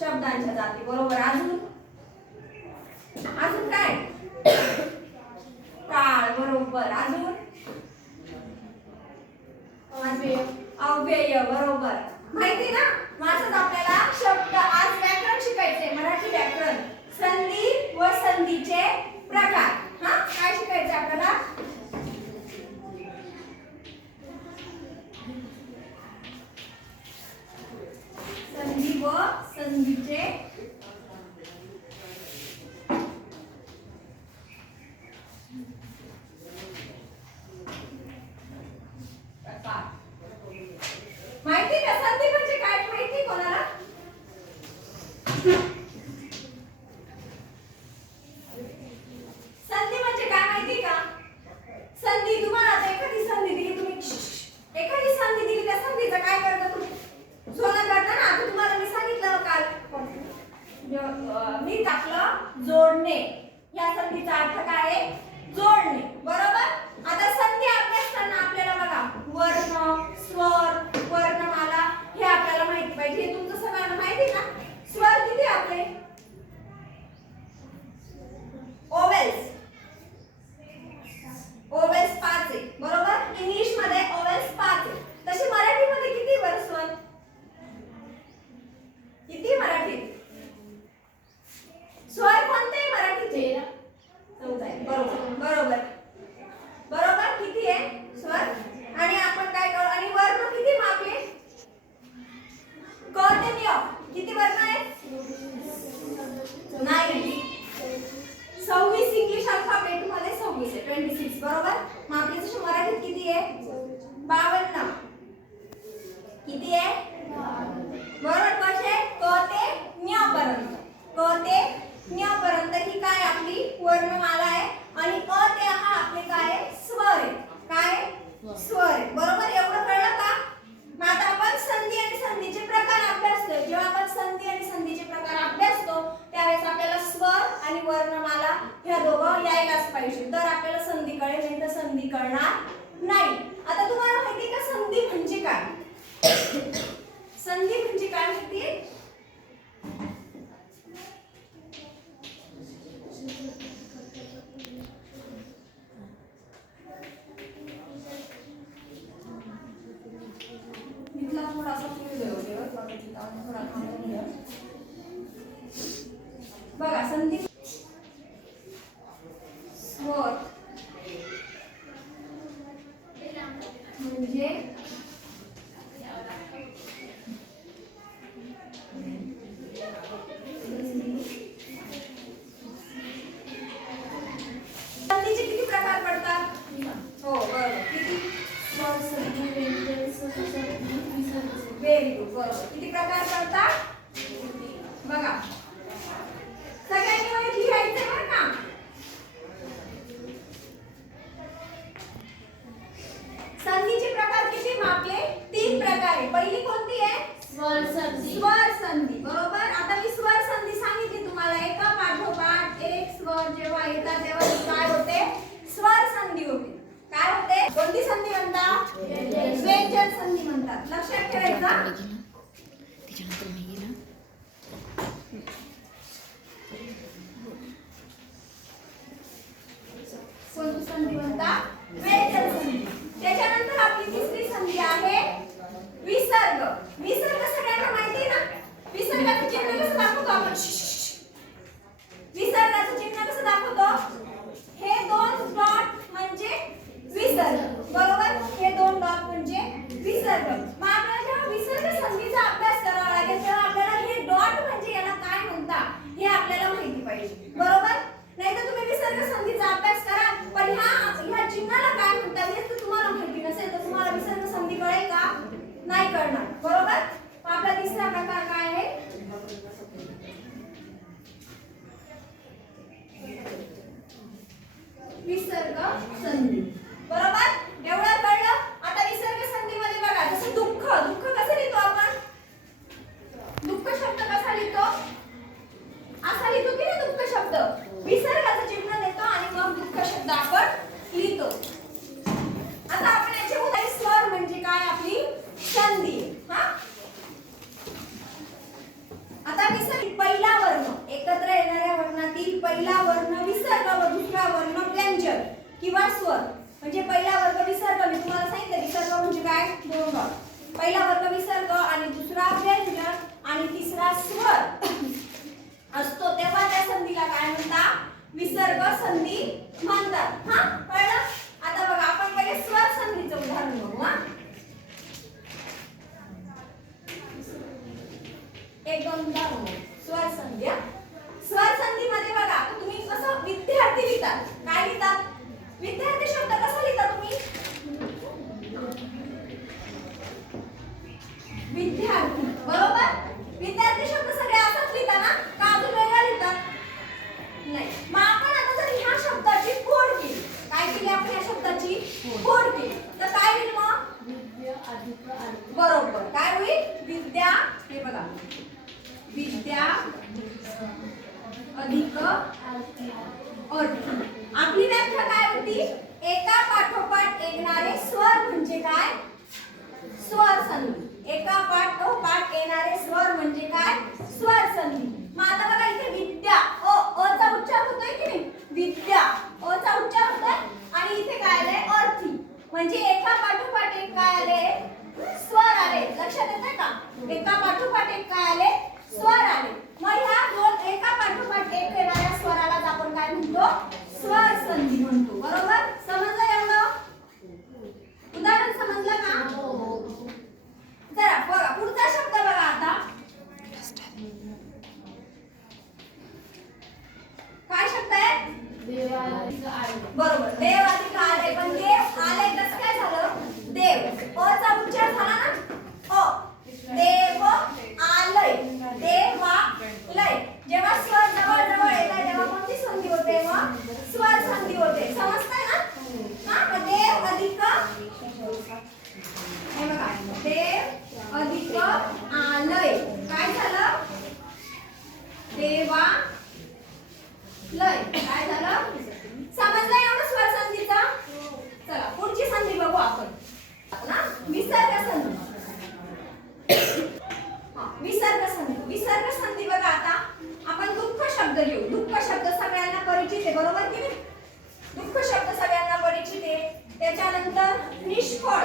शब्दांच्या जाती बरोबर. अजून अजून काय काळ बरोबर. अजून अव्यय बरोबर. माहिती ना माझं आपल्याला शब्द आज व्याकरण शिकायचे मराठी व्याकरण. संधी व संधीचे प्रकार. हा काय शिकायचे आपल्याला संधी व संधीचे प्रकार. माहिती का संधी म्हणजे काय माहिती कोणाला? संधी म्हणजे काय माहिती का? संधी तुम्हाला आता एखादी संधी दिली तुम्ही एखादी संधी दिली त्या संधीचं काय करता तुम्ही? सोनं करता ना. आता तुम्हाला मी सांगितलं काल मी टाकलं जोडणे. या संधीचा अर्थ काय आहे? जोडणे बरोबर. आता संधी अभ्यासताना आपल्याला बघा वर्ण स्वर वर्णमाला हे आपल्याला माहिती पाहिजे. हे तुमचं सगळ्यांना माहिती ना. स्वर किती आपले ओवेल्स. ओवेल्स 5 आहे बरोबर. इंग्लिश मध्ये ओवेल्स 5 आहे. तसे मराठी मध्ये किती वर स्वर किती मराठीत स्वर कोणते मराठीचे 14 आहे बरोबर. बरोबर बरोबर. किती आहे स्वर आणि आपण काय करू आणि वर्ण किती मापले क ते य किती वर्ण आहेत? नाही 26 इंग्लिश अल्फाबेट मध्ये 26 आहे 26 बरोबर. मापले तसे मराठीत किती आहे 52. किती आहे बरोबर. कसे क ते ञ पर्यंत. क ते ञ पर्यंत ही काय आपली वर्णमाला आहे आणि क ते हा आपले काय आहे स्वर आहे. काय स्वर आहे बरोबर. एवढं कळलं का? मग आता आपण संधी आणि संधीचे प्रकार अभ्यासतोय. जेव्हा आपण संधी आणि संधीचे प्रकार अभ्यासतो त्यावेळेस आपल्याला स्वर आणि वर्णमाला ह्या दोघं यायलाच पाहिजे. तर आपल्याला संधी कळेल नाही तर संधी कळणार नाही. आता तुम्हाला माहिती का संधी म्हणजे काय? संधी म्हणजे काय माहिती आहे? इथला थोडासा फुल देऊ थोडा थांबून घ्या. बघा संधी स्वर म्हणजे संधीचे किती प्रकार पडतात? हो बरोबर. किती स्वर संधी व्हेरी गुड बरोबर. किती प्रकार पडतात बघा. सगळ्यांनी मला लिहायचं बरं का. संधीचे प्रकार किती मापले? 3 प्रकार आहे. पहिली कोणती आहे? स्वर संधी. स्वर संधी बरोबर. आता मी स्वर संधी सांगितली तुम्हाला. एका पाठोपाठ एक स्वर जेव्हा येतात तेव्हा काय होते? स्वर संधी होते. काय होते? कोणती संधी म्हणतात? व्यंजन संधी म्हणतात. लक्षात ठेवायचं. कोणती संधी म्हणतात? व्यंजन संधी. त्याच्यानंतर आपली तिसरी संधी आहे विसर्ग. विसर्ग सगळ्यांना माहिती ना. विसर्गाचं चिन्ह कसं दाखवतो आपण? विसर्गाचं चिन्ह कसं दाखवतो? हे 2 डॉट म्हणजे विसर्ग बरोबर. हे 2 डॉट म्हणजे विसर्ग. मग आपल्याला जेव्हा विसर्ग संधीचा अभ्यास करावा लागेल तेव्हा आपल्याला हे डॉट म्हणजे याला काय म्हणतात हे आपल्याला माहिती पाहिजे बरोबर. नाहीतर तुम्ही विसर्ग संधीचा अभ्यास करा पण ह्या चिन्हाला काय म्हणतात हे जर तुम्हाला माहिती नसेल तर तुम्हाला विसर्ग संधी कळेल का? नाही कळणार बरोबर. आपला तिसरा प्रकार काय आहे? विसर्ग संधी बरोबर. एवढं कळलं. आता विसर्ग संधीमध्ये बघा जसं दुःख. दुःख कसं लिहितो आपण? दुःख शब्द कसा लिहितो? असा लिहितो की नाही दुःख शब्द? विसर्गाचं चिन्ह देतो आणि मग दुःख शब्द आपण लिहितो. आता आपण याचे उदाहरण स्वर म्हणजे काय आपली संधी. हा आता विसर्ग वर्ण व्यंजन किंवा स्वर. म्हणजे पहिला वर्ग विसर्ग, मी तुम्हाला सांगितलं विसर्ग म्हणजे काय, दोन भाग. पहिला वर्ग विसर्ग आणि दुसरा व्यंजन आणि तिसरा स्वर असतो, तेव्हा त्या संधीला काय म्हणतात, विसर्ग संधी म्हणतात. हा कळलं. आता बघा आपण पहिले स्वर संधीचं उदाहरण बघू. हा एक दोन उदाहरण स्वर संधी. स्वर संधीमध्ये बघा तुम्ही कसं विद्यार्थी लिहितात, काय लिहितात, विद्यार्थी शब्द कसा लिहिता तुम्ही, विद्यार्थी, बरोबर. विद्यार्थी शब्द सगळे असंच लिहिता ना, का अजून वेगळा लिहितात, नाही. मग आपण आता जर ह्या शब्दाची फोड केली, काय केली आपण ह्या शब्दाची फोड केली, तर काय होईल मग, विद्या अधिक, बरोबर. काय होईल, विद्या, हे बघा, विद्या अधिक अर्थी. आपली व्याख्या काय होती, एका पाठोपाठ येणारे स्वर म्हणजे काय, स्वर संधी. एका पाठोपाठ येणारे स्वर म्हणजे काय, स्वर संधी. मग आता बघा इथे विद्या, अ चा उच्चार होतोय की नाही, विद्या अ चा उच्चार होतोय, आणि इथे काय आले, अर्थी. म्हणजे एका पाठोपाठ एक काय आले, स्वर आले. लक्षात येतंय का, एका पाठोपाठ एक काय आले, स्वर आले. मग ह्या दोन एका पाठोपाठ एक येणाऱ्या स्वरालाच आपण काय म्हणतो, स्वर संधी म्हणतो. बरोबर. समजलं एवढं, उदाहरण समजलं का. जरा बघा पुढचा शब्द बघा आता, काय शब्द आहे, बरोबर, देव अधिक आलय. पण देव आलय कसं काय झालं, देव अ चा उच्चार झाला ना, अ, देव आलय, देवालय. जेव्हा स्वर जवळ जवळ येतात तेव्हा कोणती संधी होते, मग स्वर संधी होते. समजतंय ना. हा मग देव अधिक, हे बघा, देव अधिक आलय, काय झालं, देवा लय, काय झालं, समजलं एवढं स्वर संधीचा. चला पुढची संधी बघू आपण ना, विसर्ग संधी. विसर्ग संधी, विसर्ग संधी बघा आता आपण दुःख शब्द घेऊ. दुःख शब्द सगळ्यांना परिचित आहे, बरोबर की नाही, दुःख शब्द सगळ्यांना परिचित आहे. त्याच्यानंतर निष्फळ,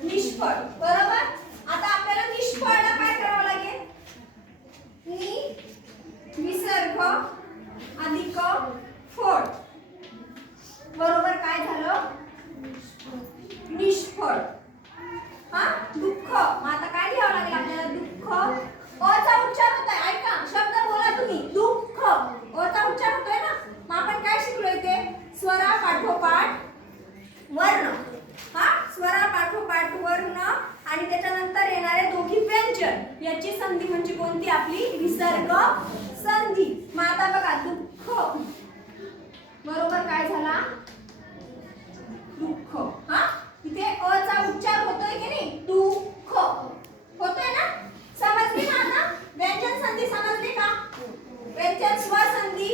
निष्फळ, बरोबर. आता आपल्याला निष्फळला काय करावं लागेल, विसर्ग अधिक फळ, बरोबर. काय झालं, निष्फळ. हा दुःख. मग आता काय लिहावं लागेल आपल्याला, दुःख अ चा उच्चार होतोय, ऐका शब्द बोला तुम्ही, दुःख अ चा उच्चार होतोय ना. मग आपण काय शिकलो इथे, स्वरा पाठोपाठ वर्ण. हा स्वरा पाठोपाठ वर्ण आणि त्याच्यानंतर येणारे दोघी व्यंजन, याची संधी म्हणजे कोणती, आपली विसर्ग संधी. मग आता बघा दुःख, बरोबर. काय झाला, दुःख. हा इथे अ चा उच्चार होतोय की नाही, दुःख होतोय ना. समजली ना आता, व्यंजन संधी समजली का, व्यंजन स्वर संधी,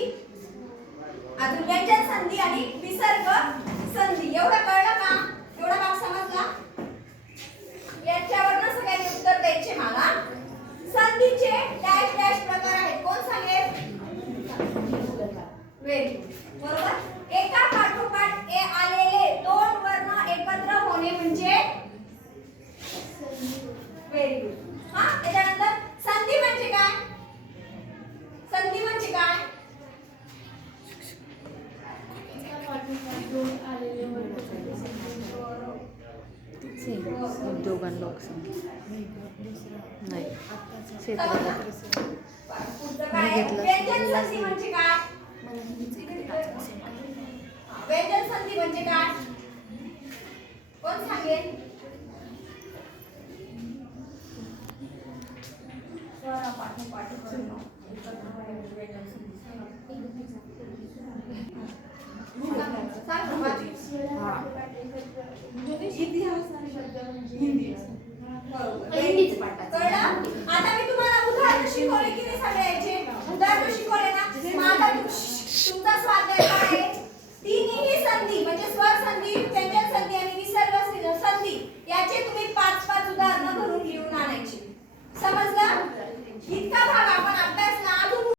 अजून व्यंजन संधी आणि विसर्ग संधी. एवढं कळलं का, एवढा भाग समजला. याच्यावर ना सगळ्यांनी उत्तर द्यायचे मला. संधीचे डॅश डॅश प्रकार आहेत, कोण सांगेल, व्हेरी गुड, बरोबर. एका पाठोपाठ आलेले दोन वर्ण एकत्र होणे म्हणजे, व्हेरी गुड. हा त्याच्यानंतर संधी म्हणजे काय, संधी म्हणजे काय, दोघां लोक नाही व्यंजन संधी म्हणजे काय, व्यंजन संधी म्हणजे काय, कोण सांगेल, आता मी तुम्हाला उदाहरण शिकवले की नाही, सगळ्याचे उदाहरण शिकवले ना.